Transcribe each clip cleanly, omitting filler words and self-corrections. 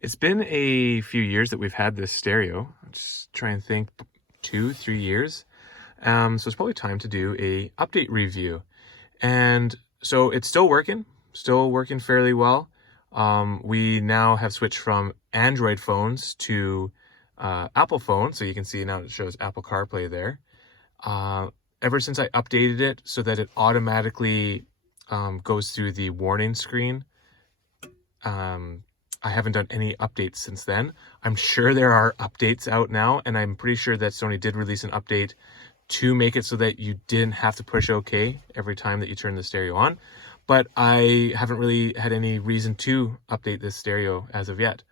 It's been a few years that we've had this stereo. I'm just trying to think, 2-3 years. So it's probably time to do a update review. And so it's still working fairly well. We now have switched from Android phones to Apple phones. So you can see now it shows Apple CarPlay there. Ever since I updated it so that it automatically goes through the warning screen, I haven't done any updates since then. I'm sure there are updates out now, and I'm pretty sure that Sony did release an update to make it so that you didn't have to push OK every time that you turn the stereo on. But I haven't really had any reason to update this stereo as of yet.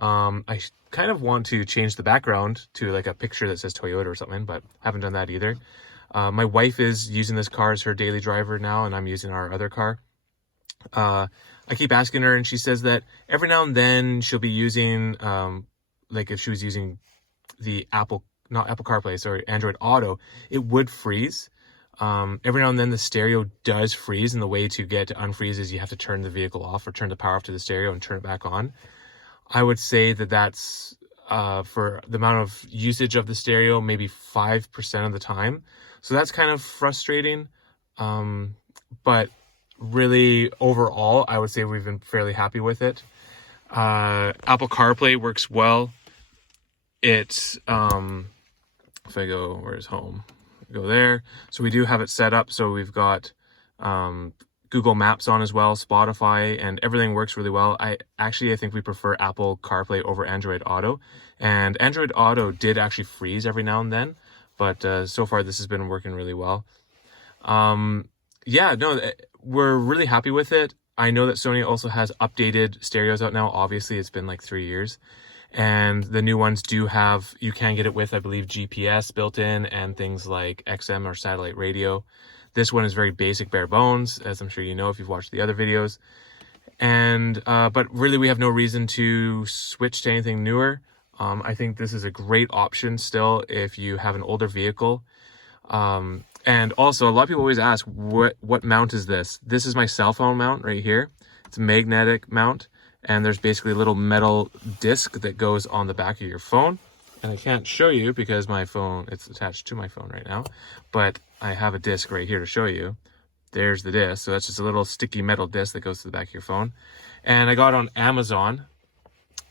I kind of want to change the background to like a picture that says Toyota or something, but haven't done that either. My wife is using this car as her daily driver now, and I'm using our other car. I keep asking her, and she says that every now and then she'll be using, like if she was using the not Apple CarPlay, sorry, Android Auto, it would freeze. Every now and then the stereo does freeze, and the way to get to unfreeze is you have to turn the vehicle off or turn the power off to the stereo and turn it back on. I would say that that's, for the amount of usage of the stereo, maybe 5% of the time. So that's kind of frustrating. But really, overall, I would say we've been fairly happy with it. Apple CarPlay works well. It's, if I go, where's home? Go there. So we do have it set up. So we've got Google Maps on as well, Spotify, and everything works really well. I think we prefer Apple CarPlay over Android Auto. And Android Auto did actually freeze every now and then, but so far this has been working really well. Yeah, no, we're really happy with it. I know that Sony also has updated stereos out now. Obviously, it's been like 3 years. And the new ones do have, you can get it with, I believe, GPS built in and things like XM or satellite radio. This one is very basic, bare bones, as I'm sure you know if you've watched the other videos. And, but really we have no reason to switch to anything newer. I think this is a great option still if you have an older vehicle. And also, a lot of people always ask, what mount is this? This is my cell phone mount right here. It's a magnetic mount, and there's basically a little metal disc that goes on the back of your phone. And I can't show you because my phone, it's attached to my phone right now, but I have a disc right here to show you. There's the disc. So that's just a little sticky metal disc that goes to the back of your phone. And I got it on Amazon,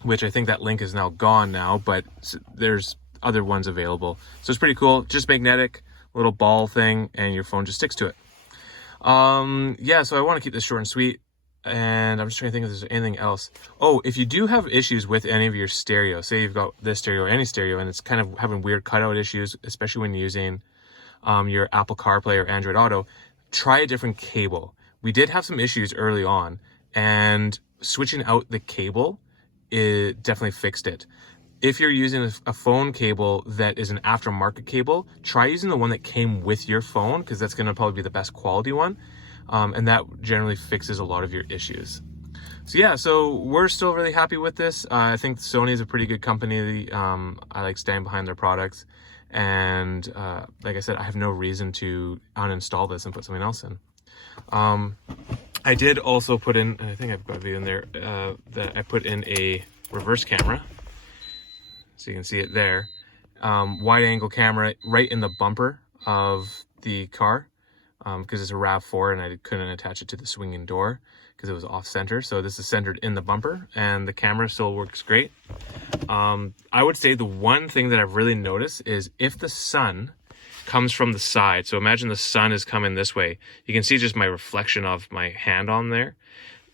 which I think that link is now gone now, but there's other ones available. So it's pretty cool. Just magnetic, little ball thing, and your phone just sticks to it. Yeah, so I want to keep this short and sweet, and I'm just trying to think if there's anything else. Oh, if you do have issues with any of your stereo, say you've got this stereo or any stereo, and it's kind of having weird cutout issues, especially when using your Apple CarPlay or Android Auto, try a different cable. We did have some issues early on, and switching out the cable, it definitely fixed it. If you're using a phone cable that is an aftermarket cable, try using the one that came with your phone, because that's going to probably be the best quality one. And that generally fixes a lot of your issues. So yeah, so we're still really happy with this. I think Sony is a pretty good company. I like standing behind their products. And like I said, I have no reason to uninstall this and put something else in. I did also put in, and I think I've got a video in there, that I put in a reverse camera. So you can see it there. Wide angle camera right in the bumper of the car, because it's a RAV4 and I couldn't attach it to the swinging door because it was off center. So this is centered in the bumper, and the camera still works great. I would say the one thing that I've really noticed is if the sun comes from the side, so imagine the sun is coming this way, you can see just my reflection of my hand on there.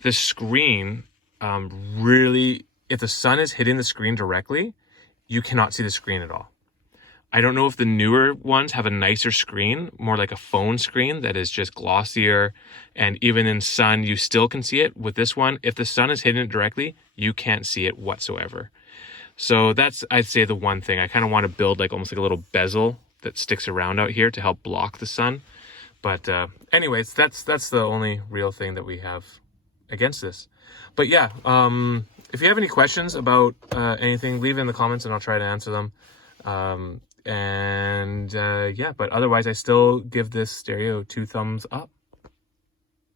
The screen, really, if the sun is hitting the screen directly, you cannot see the screen at all. I don't know if the newer ones have a nicer screen, more like a phone screen that is just glossier, and even in sun, you still can see it. With this one, if the sun is hitting it directly, you can't see it whatsoever. So that's, I'd say, the one thing. I kind of want to build like almost like a little bezel that sticks around out here to help block the sun. But anyways, that's the only real thing that we have against this. But yeah, if you have any questions about anything, leave it in the comments and I'll try to answer them. Yeah, but otherwise I still give this stereo 2 thumbs up.